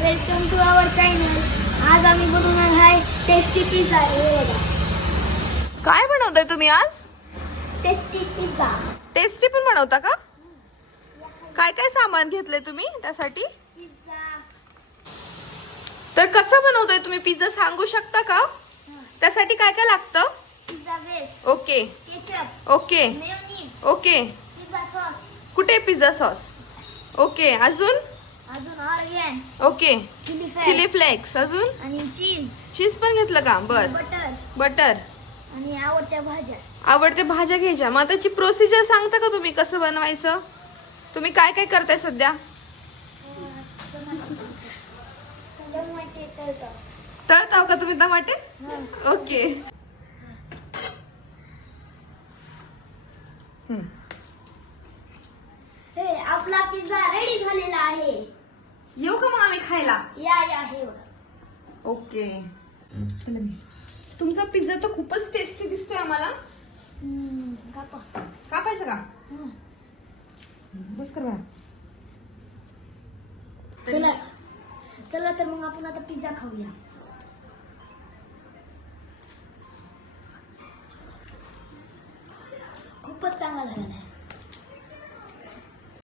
Welcome to our channel. आज आम्ही बनवणार आहे टेस्टी पिझ्झा. हे बघा, काय बनवताय तुम्ही आज? Tasty pizza. टेस्टी पण बनवता का? काय काय सामान घेतले तुम्ही त्यासाठी? पिझ्झा. तर कसं बनवताय तुम्ही पिझ्झा सांगू शकता का? त्यासाठी काय काय लागतं? Pizza base, okay ketchup, okay mayonnaise, okay. Pizza sauce, कुठे पिझ्झा सॉस? ओके, अजून? अजून ऑरिगन, ओके, चिली फ्लेक्स, अजून आणि चीज, चीज पण घेतलं का? बर. बटर बटर आणि आवडत्या भाज्या. आवडते भाज्या घ्यायच्या. मग त्याची प्रोसिजर सांगता का तुम्ही कसं बनवायचं? तुम्ही काय काय करताय सध्या? टमाटे तळतो. तळताव का तुम्ही टमाटे? ओके. हे आपला पिझ्झा रेडी झालेला आहे. येऊ का मग आम्ही खायला? या हे बघा. ओके. चला मी. तुमचा पिझ्झा तर खूपच टेस्टी दिसतोय आम्हाला. कापा. कापायचं का? बस कर बा. चला चला तर मग आपण आता पिझ्झा खाऊया. खूपच चांगला झालेला आहे.